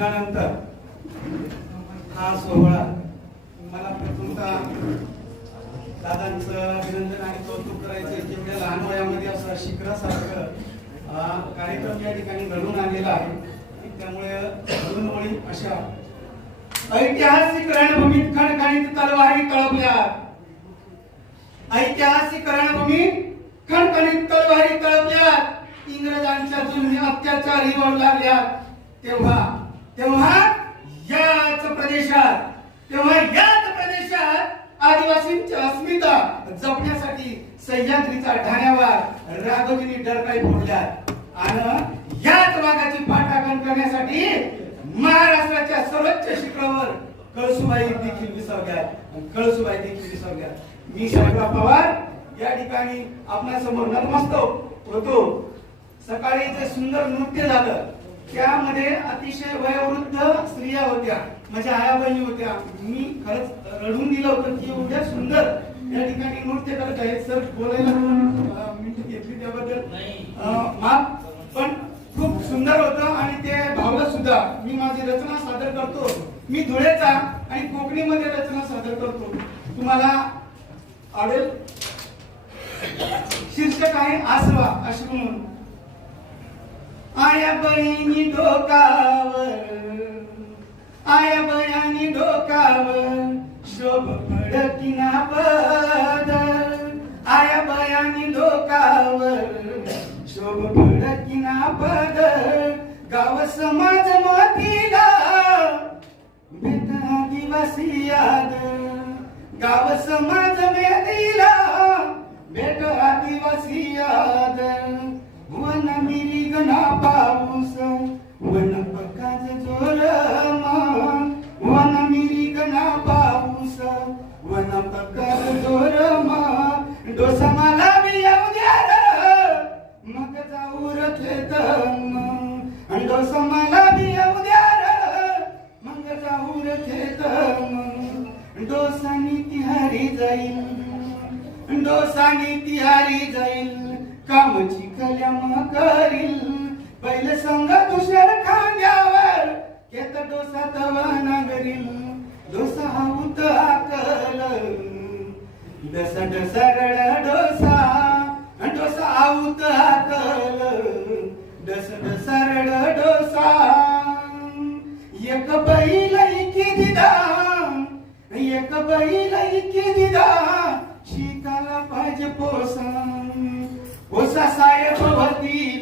भाषणानंतर हा सोहळा मला प्रथमतः दादांचं अभिनंदन आणि कौतुक करायचं जेवढ्या लहान वयामध्ये असं शिखरासारखं कार्यक्रम या ठिकाणी घडून आलेला आहे त्यामुळे घडून अशा ऐतिहासिक रणभूमीत खणखणीत तलवारी तळपल्या. ऐतिहासिक रणभूमीत खणखणीत तलवारी तळपल्या. इंग्रजांच्या जुन्या अत्याचारी होऊ लागल्या. तेव्हा तेव्हा याच प्रदेशात तेव्हा याच प्रदेशात आदिवासींची अस्मिता जपण्यासाठी सह्याद्रीचा ढाण्यावर राघवीने डरकाई फोडल्या आणि याच वाघाची पाठाकण करण्यासाठी महाराष्ट्राच्या सर्वोच्च शिखरावर कळसुबाई देखील विसरल्या कळसुबाई देखील विसरल्या मी शाहराव पवार या ठिकाणी आपल्यासमोर नतमस्तक होतो. सकाळी जे सुंदर नृत्य झालं. त्यामध्ये अतिशय वयोवृद्ध स्त्रिया होत्या. माझ्या आया बहिणी होत्या. मी खरंच रडून दिलं होतं की एवढ्या सुंदर या ठिकाणी नृत्य करत आहेत. सर बोलायला मिनिट घेतली त्याबद्दल. माफ. पण खूप सुंदर होतं आणि ते भावलं सुद्धा. मी माझी रचना सादर करतो. मी धुळेचा आणि कोकणीमध्ये रचना सादर करतो. तुम्हाला आवडेल? शीर्षक आहे आसवा अशी म्हणून. आया बहिणी डोकावर. आया बयानी डोकावर. शोभ पडती ना बदल. आया बयानी डोकावर. शोभ तिना बदल. गाव समाज मोतीला बेत दिवसी याद. गाव समाज मेदीला भेट आदिवासी याद. वन ना पाऊस. वन पकाज जोर वन मिरिगना पाऊस. वन पकाज जोर डोसा मला बी येऊ द्या र. मग जाऊ रथेत आणि डोसा मला बी येऊ द्या मग जाऊ रथेत डोसानी तिहारी जाईल. डोसानी तिहारी जाईल. कामची कल्याम करील. पहिलं संग दुसऱ्या खांद्यावर केत डोसा तवा नागरील डोसा हाऊत आकल डस डस रड डोसा. डोसा आऊत आकल डस डस रड डोसा. एक बैल इकी दिदा. एक बैल इकी दिदा. शिकाला पाहिजे पोसा पोसा साहेब होती